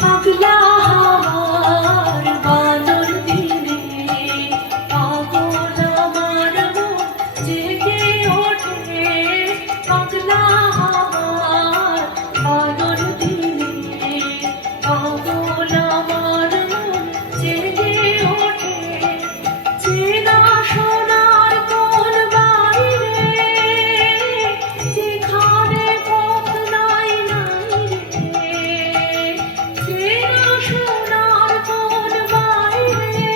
পাগলা হাওয়ার বাদল দিনে পাগল আমার মন জেগে ওঠে। পাগলা হাওয়ার বাদল দিনে পাগল আমার মন জেগে ওঠে। চেনা সোনার কোন বাইরে যেখানে পথ নাই নাই রে। চেনা সোনার কোন বাইরে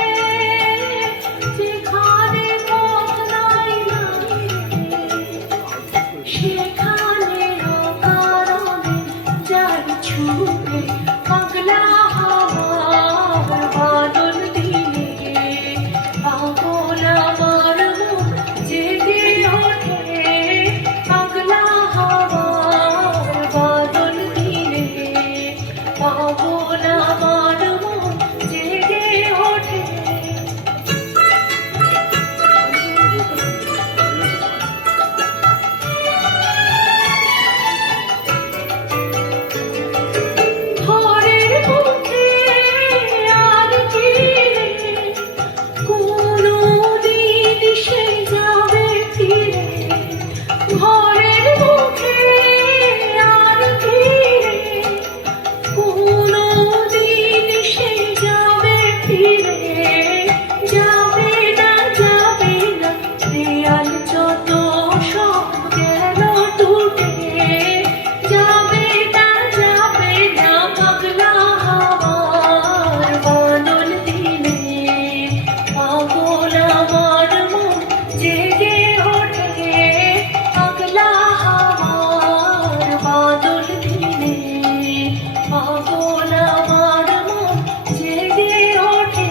যেখানে পথ নাই নাই রে। সেখানে অকারণে যাই ছুটে পাগলা হাওয়ার বাদল দিনে পাগল আমার মন জেগে ওঠে। পাগলা হাওয়ার বাদল দিনে পাগল আমার মন জেগে ওঠে। ঘরের মুখে আর কি কোনদিন সে যাবে ফিরে। ঘরের মুখে আর কি কোনদিন সে যাবে ফিরে। যাবে না দেয়াল যত সব গেল টুটে। যাবে না পাগলা হাওয়ার বাদল দিনে পাগল আমার মন জেগে ওঠে। পাগলা হাওয়ার বাদল দিনে পাগল আমার মন জেগে ওঠে।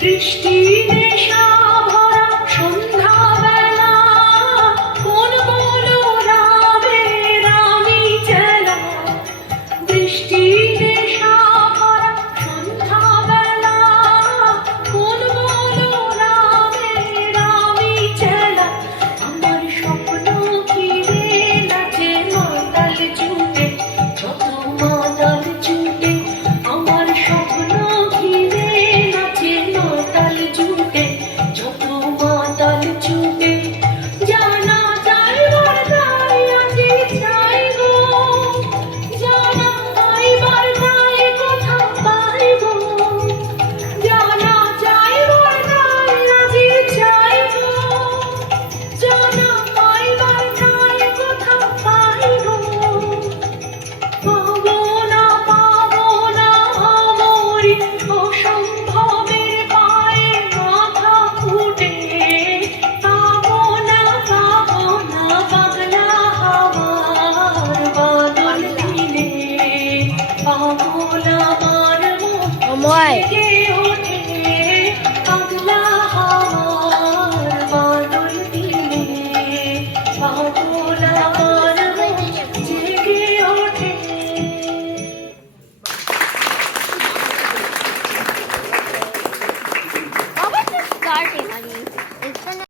বৃষ্টি নেশা ভরা সন্ধ্যাবেলা কোন মনোরমের আমি চেলা। বৃষ্টি নেশা ভরা সন্ধ্যাবেলা কোন মনোরমের আমি চেলা। আমার স্বপ্ন ঘিরে নাচে মাতাল জুটে যত মাতাল জুটে। আমার স্বপ্ন ঘিরে নাচে মাতাল জুটে যত মাতাল জুটে। জানা যাইবার দায় আজি চাই গো। জানা যাইবার দায় কোথা পাইব। জানা যাইবার দায় আজি চাই গো। জানা পাইবার দায় কোথা পাইব। পাবো না আমরি অসম্ভবের পায়ে মাথা ফুটে। পাবো না পাগলা হাওয়ার বাদল দিনে পাগল আমার মন জেগে